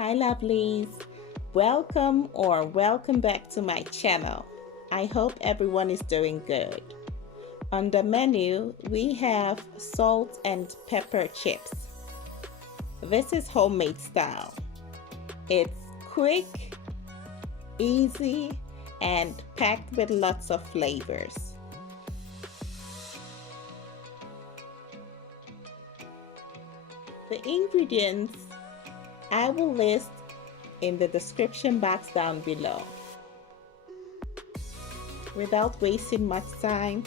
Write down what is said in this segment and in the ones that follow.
Hi lovelies, welcome back to my channel. I hope everyone is doing good. On the menu we have salt and pepper chips. This is homemade style. It's quick, easy, and packed with lots of flavors. The ingredients I will list in the description box down below. Without wasting much time,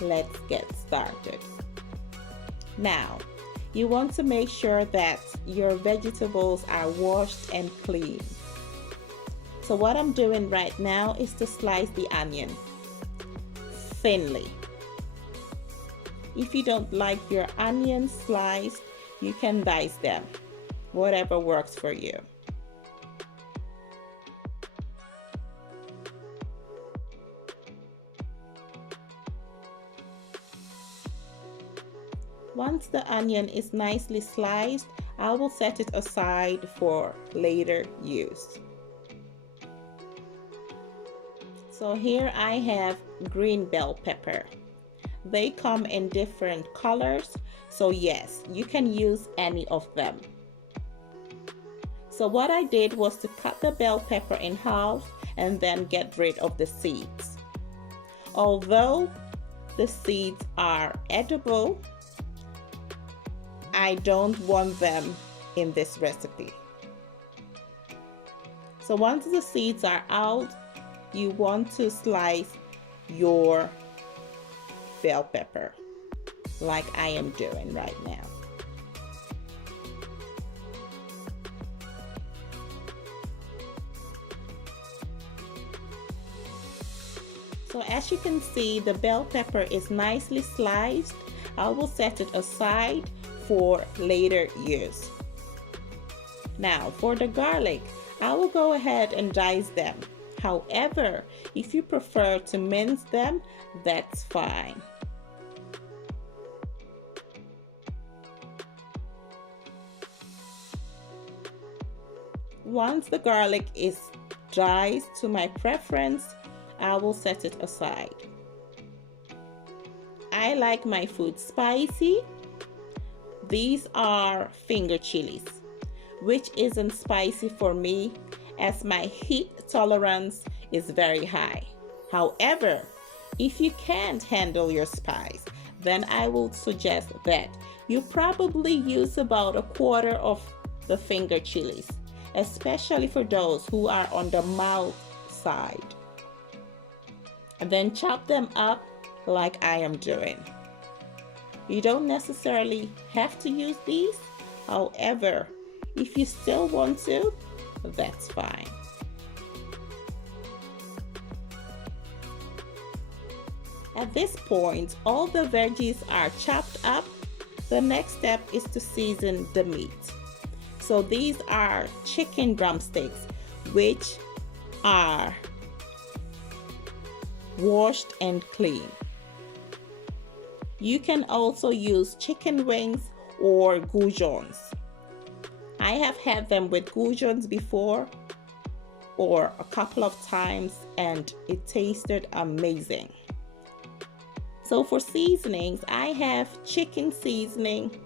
let's get started. Now, you want to make sure that your vegetables are washed and clean. So what I'm doing right now is to slice the onion thinly. If you don't like your onions sliced, you can dice them. Whatever works for you. Once the onion is nicely sliced, I will set it aside for later use. So here I have green bell pepper. They come in different colors, so yes, you can use any of them. So what I did was to cut the bell pepper in half and then get rid of the seeds. Although the seeds are edible, I don't want them in this recipe. So once the seeds are out, you want to slice your bell pepper like I am doing right now. So as you can see, the bell pepper is nicely sliced. I will set it aside for later use. Now for the garlic, I will go ahead and dice them. However, if you prefer to mince them, that's fine. Once the garlic is diced to my preference, I will set it aside. I like my food spicy. These are finger chilies, which isn't spicy for me as my heat tolerance is very high. However, if you can't handle your spice, then I will suggest that you probably use about a quarter of the finger chilies, especially for those who are on the mild side. And then chop them up like I am doing. You don't necessarily have to use these. However, if you still want to, that's fine. At this point, all the veggies are chopped up. The next step is to season the meat. So these are chicken drumsticks, which are washed and clean. You can also use chicken wings or goujons. I have had them with goujons before or a couple of times and it tasted amazing. So for seasonings, I have chicken seasoning,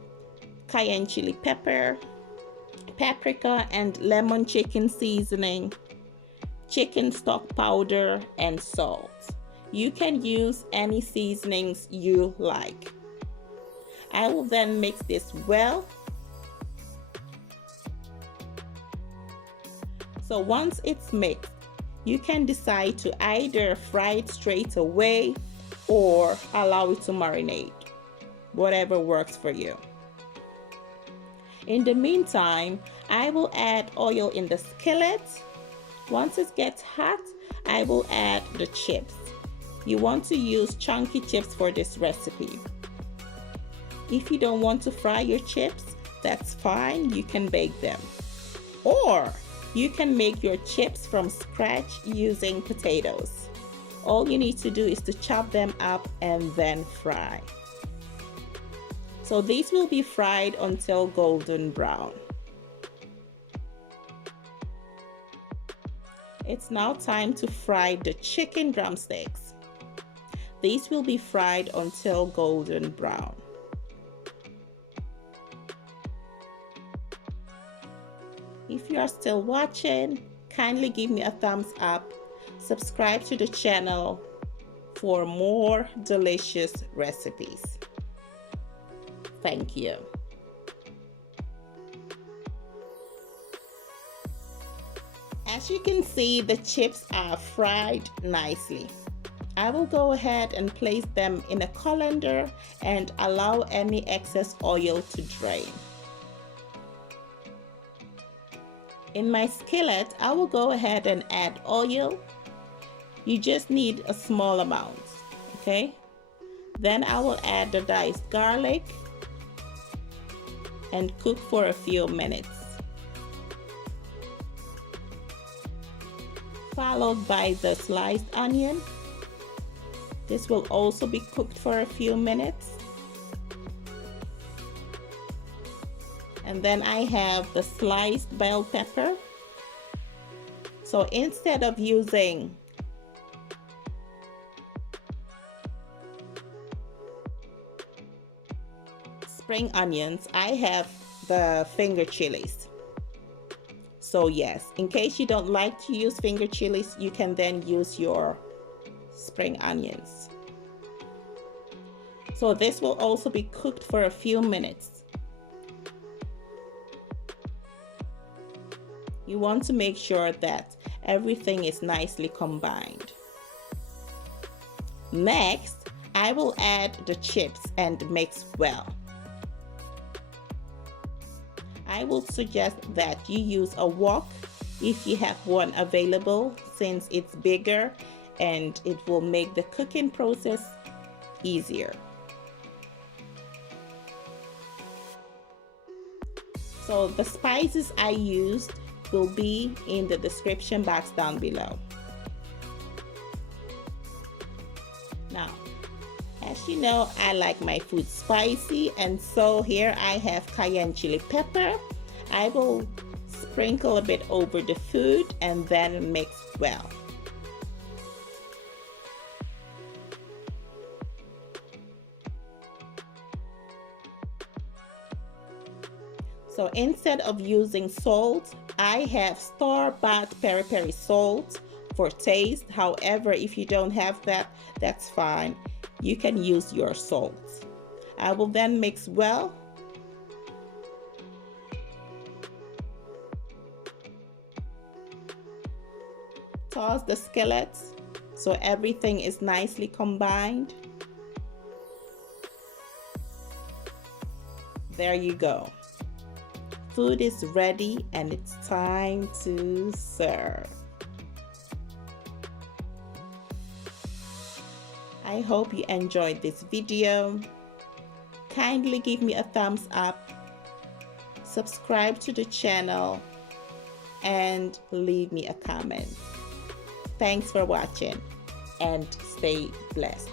cayenne chili pepper, paprika and lemon chicken seasoning, chicken stock powder, and salt. You can use any seasonings you like. I will then mix this well. So once it's mixed, you can decide to either fry it straight away or allow it to marinate, whatever works for you. In the meantime, I will add oil in the skillet. Once it gets hot, I will add the chips. You want to use chunky chips for this recipe. If you don't want to fry your chips, that's fine, you can bake them. Or you can make your chips from scratch using potatoes. All you need to do is to chop them up and then fry. So these will be fried until golden brown. It's now time to fry the chicken drumsticks. These will be fried until golden brown. If you are still watching, kindly give me a thumbs up, subscribe to the channel for more delicious recipes. Thank you. As you can see, the chips are fried nicely. I will go ahead and place them in a colander and allow any excess oil to drain. In my skillet, I will go ahead and add oil. You just need a small amount, okay? Then I will add the diced garlic and cook for a few minutes. Followed by the sliced onion. This will also be cooked for a few minutes. And then I have the sliced bell pepper. So instead of using spring onions, I have the finger chilies. So yes, in case you don't like to use finger chilies, you can then use your spring onions. So this will also be cooked for a few minutes. You want to make sure that everything is nicely combined. Next, I will add the chips and mix well. I will suggest that you use a wok if you have one available, since it's bigger and it will make the cooking process easier. So the spices I used will be in the description box down below. Now, as you know, I like my food spicy, and so here I have cayenne chili pepper. I will sprinkle a bit over the food and then mix well. So instead of using salt, I have store-bought peri salt for taste. However, if you don't have that, that's fine. You can use your salt. I will then mix well. Toss the skillet so everything is nicely combined. There you go. Food is ready and it's time to serve. I hope you enjoyed this video. Kindly give me a thumbs up, subscribe to the channel, and leave me a comment. Thanks for watching and stay blessed.